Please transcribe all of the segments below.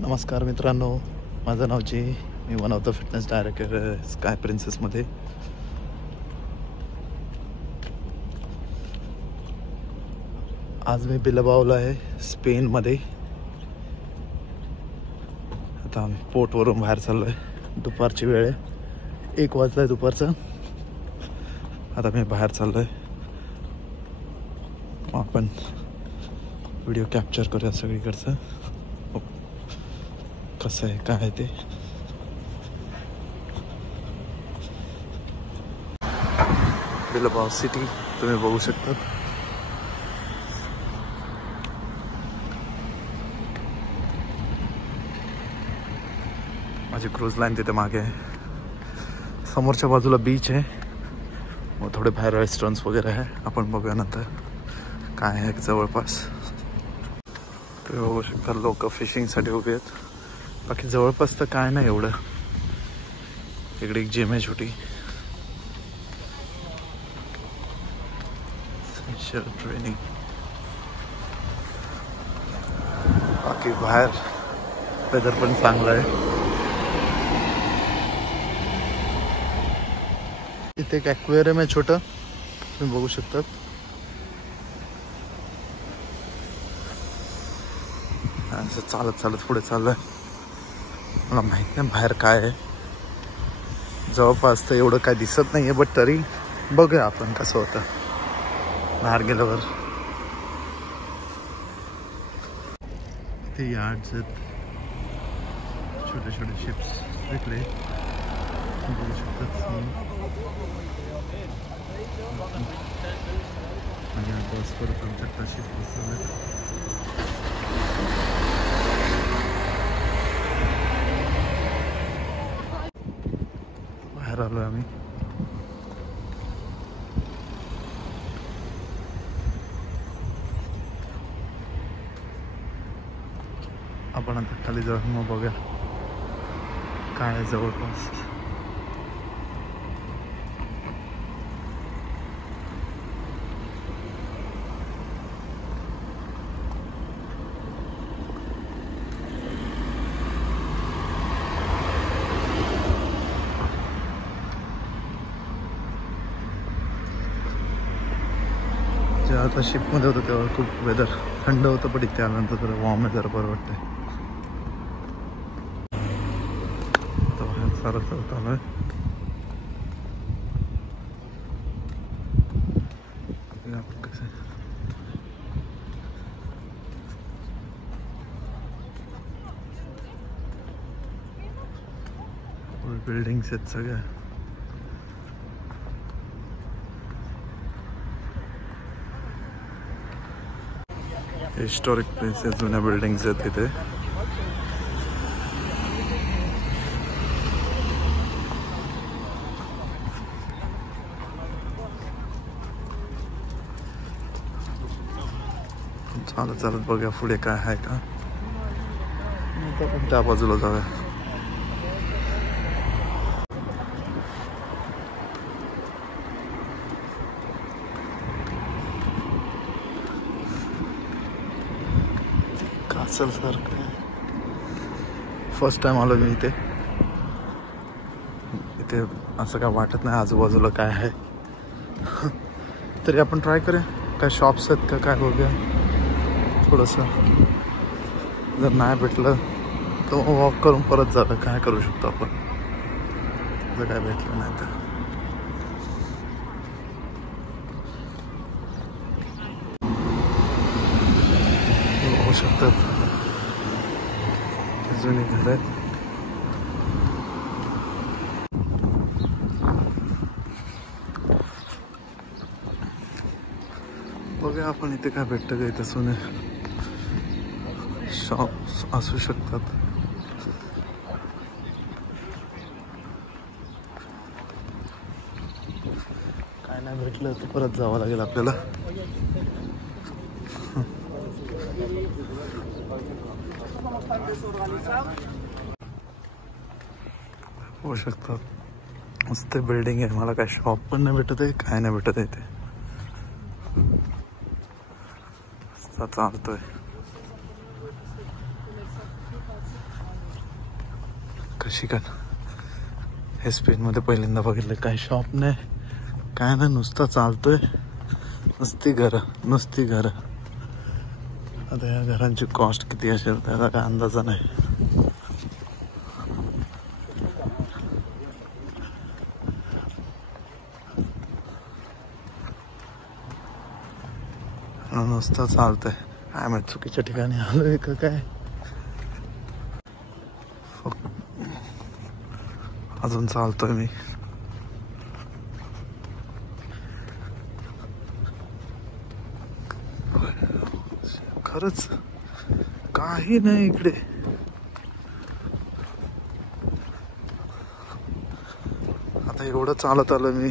नमस्कार मित्रांनो, माझं नाव जी. मी one of the fitness director sky प्रिन्सेसमध्ये. आज मी बिलबाओला आहे, स्पेनमध्ये. आता आम्ही पोर्टवरून बाहेर चाललो आहे. दुपारची वेळ आहे, 1 वाजला आहे दुपारचं. आता मी बाहेर चाललो आहे. आपण व्हिडिओ कॅप्चर करूया सगळीकडचं, कसं आहे काय आहे ते. बिलबाओ सिटी तुम्ही बघू शकता. माझी क्रूज लाईन तिथे मागे आहे. समोरच्या बाजूला बीच आहे, मग थोडे बाहेर रेस्टॉरंट्स वगैरे आहे. आपण बघूया नंतर काय आहे जवळपास. तुम्ही बघू शकता लोक फिशिंगसाठी उभे आहेत. बाकी जवळपास तर काय नाही एवढं. इकडे एक जिम आहे छोटी. ट्रेनिंग. बाकी बाहेर वेदर पण चांगलं आहे. इथे एक ॲक्वेरियम आहे छोटं, तुम्ही बघू शकता. असं चालत चालत पुढे चाललंय. मला माहित नाही बाहेर काय आहे. जवळपास तर एवढं काय दिसत नाहीये, बट तरी बघूया आपण कसं होतं बाहेर गेल्यावर. ते यार्ड्स आहेत, छोटे छोटे शिप्स तिकडे बघू शकतात. आणि बस परत आमच्याकडे शिप बसवलं. बाहेर आलोय आम्ही. आपण आता खाली जाऊ, मग बघूया काय आहे जवळपास. जेव्हा आता शिपमध्ये होतं तेव्हा खूप वेदर थंड होतं, पण इथे आल्यानंतर जरा वॉर्म आहे, जरा बरं वाटतंय. चालत चालत आलोय. कसं बिल्डिंग्स आहेत सगळ्या. हिस्टॉरिक प्लेस आहे, जुन्या बिल्डिंग्स आहेत तिथे. चालत चालत बघूया पुढे काय आहे का. त्या बाजूला जाऊया. कासल सारखं आहे. फर्स्ट टाइम आलो मी इथे. इथे असं काय वाटत नाही आजूबाजूला काय आहे. तरी आपण ट्राय करूया, काय शॉप्स आहेत का काय बघूया थोडंसं. जर नाही भेटलं तर वॉक करून परत झालं, काय करू शकतो आपण जर काय भेटलं नाही तर. होऊ शकतात जुनी घर आहेत. बघूया आपण इथे काय भेटतं का. इथं जुने शॉप असू शकतात. काय नाही भेटलं तर परत जावं लागेल आपल्याला. होऊ शकतात. मस्त बिल्डिंग आहे. मला काय शॉप पण नाही भेटत आहे, काय नाही भेटत आहे इथे. चालतोय. कशी का हे स्पेनमध्ये पहिल्यांदा बघितलं. काही शॉप नाही काय नाही, नुसतं चालतोय. नुसती घरं. आता या घरांची कॉस्ट किती असेल त्याचा काय अंदाजा नाही. नुसतं चालतंय. काय माहित चुकीच्या ठिकाणी आलोय का काय. अजून चालतोय मी. खरंच काही नाही इकडे. आता एवढं चालत आलं मी,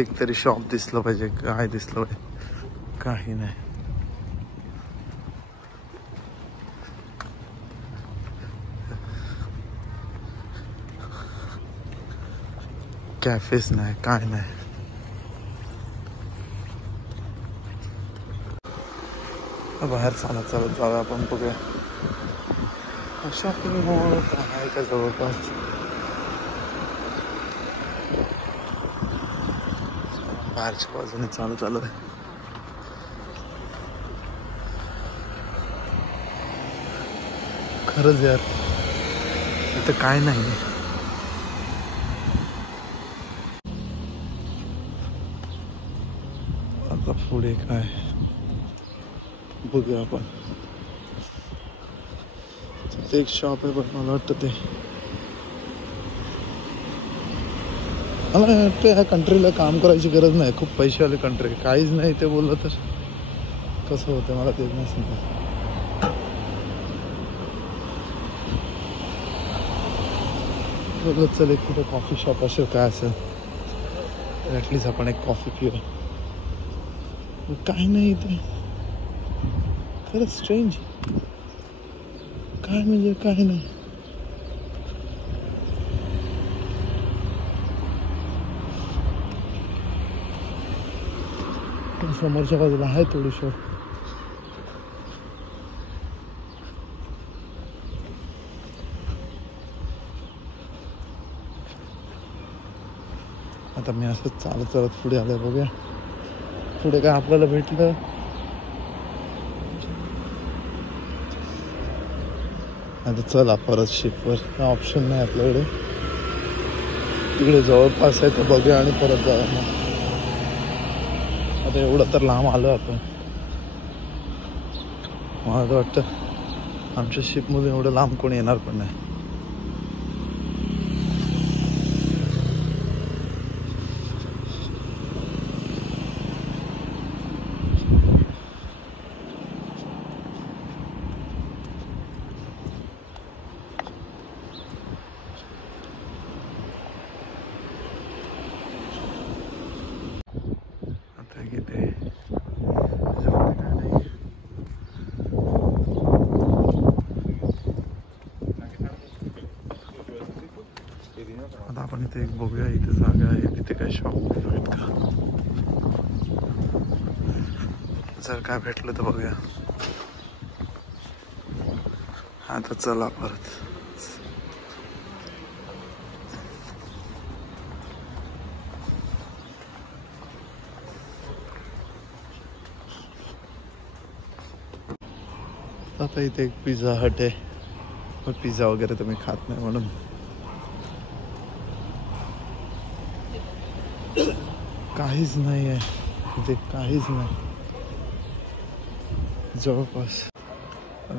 एक तरी शॉप दिसलं पाहिजे, काय दिसलं पाहिजे. काही नाही. कॅफेच नाही, काय नाही. बाहेर चालत जाऊया आपण, बघूया शॉपिंग मॉल आहे का जवळपास. बाहेरच्या बाजूने चालत आलोय. खरंच यार इथं काय नाही. आता पुढे काय बघूया आपण. तिथे एक शॉप आहे, पण मला वाटतं मला वाटतं ह्या कंट्रीला काम करायची गरज नाही. खूप पैशावाली कंट्री, काहीच नाही ते बोललं तर कसं होतं मला ते नाही समजत. बघत चल एक कुठे कॉफी शॉप असेल काय असेल, ॲटलीस्ट आपण एक कॉफी पिऊया. काय नाही इथे. खरंच स्ट्रेंज. काय म्हणजे काय नाही. समोरच्या बाजूला आहे थोडीशी. आता मी असं चालत पुढे आलोय. बघूया पुढे काय आपल्याला भेटलं. आता चला परत शिपवर, काय ऑप्शन नाही आपल्याकडे. तिकडे जवळपास आहे तर बघूया आणि परत जाऊया. मग आता एवढं तर लांब आलो आपण. मला तर वाटतं आमच्या शिपमधून एवढं लांब कोणी येणार पण नाही. आता आपण इथे एक बघूया, इथे जागा आहे, इथे काय शॉप आहेत का. जर काय भेटलं तर बघूया. आता चला परत. आता इथे एक पिझ्झा हट आहे, पण पिझ्झा वगैरे तर मी खात नाही म्हणून. काहीच नाही आहे इथे, काहीच नाही जवळपास.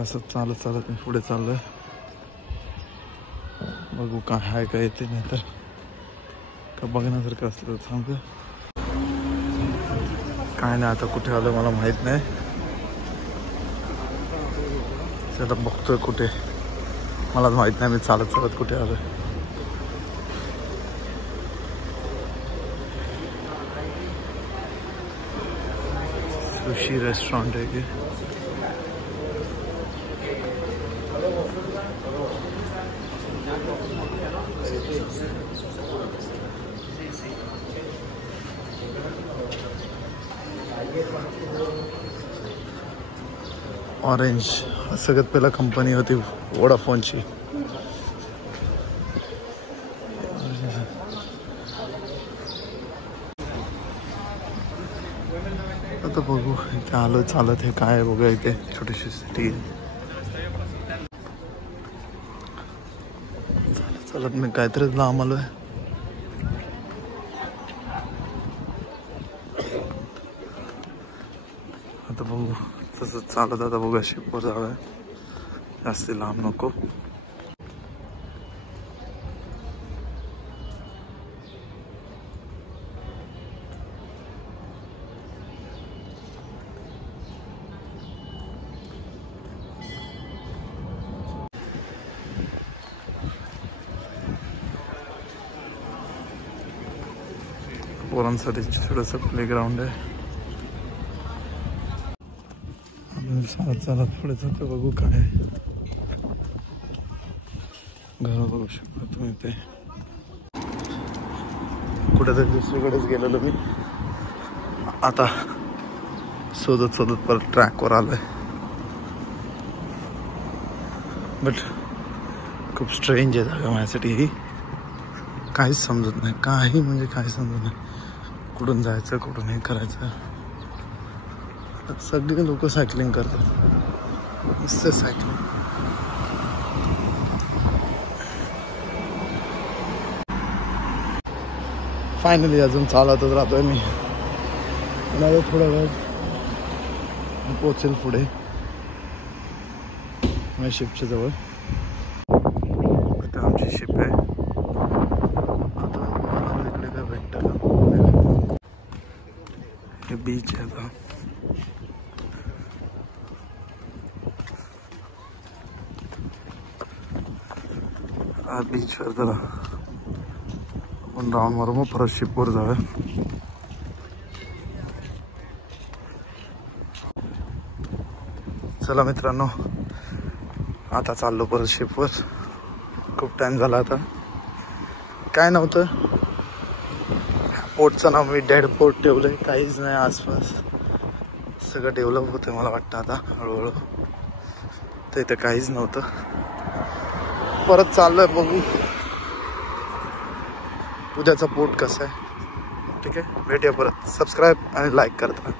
असं चालत मी पुढे चाललोय. बघू काय आहे का येते, नाही तर का बघण्यासारखं असलं तर सांगू. काय नाही आता कुठे आलं मला माहित नाही. आता बघतोय कुठे, मला माहित नाही. मी चालत कुठे आलोय. सुशी रेस्टोरेंट है ये. ऑरेंज सगळ्यात पहिला कंपनी होती वोडाफोनची. आता बघू इथे आलो चालत हे काय आहे बघा इथे छोटीशी सिटी चालत मी काहीतरी लांब आलोय आता बघू तसं चालत आता बघा शिपवर जाऊया जास्त लांब नको पोरांसाठी छोटंसं प्लेग्राऊंड आहे चालत चालत पुढे जातो बघू काय घर बघू शकता तुम्ही ते कुठेतरी दुसरीकडेच गेलेलो मी आता शोधत शोधत परत ट्रॅकवर आलोय बट खूप स्ट्रेंज आहे जागा माझ्यासाठी ही काहीच समजत नाही काही म्हणजे काही समजत नाही कुठून जायचं कुठून हे करायचं सगळे लोक सायकलिंग करतात नुसतं सायकलिंग फायनली अजून चालतच राहतोय मी मला थोडा वेळ पोचेल पुढे माझ्या शिपच्या जवळ आता आमची शिप आहे आता मला इकडे काय भेटतं का हे बीच आहे आता बीचवर जरा आपण राऊंड मारू मग परत शिपवर जाऊया चला मित्रांनो आता चाललो परत शिपवर खूप टाइम झाला आता काय नव्हतं पोर्टचं नाव मी डेड पोर्ट ठेवलंय काहीच नाही आसपास सगळं डेव्हलप होतं मला वाटतं आता हळूहळू तर इथं काहीच नव्हतं परत चाललोय बघू उद्याचा पोर्ट कसा आहे ठीक आहे भेटूया परत सबस्क्राईब आणि लाईक करता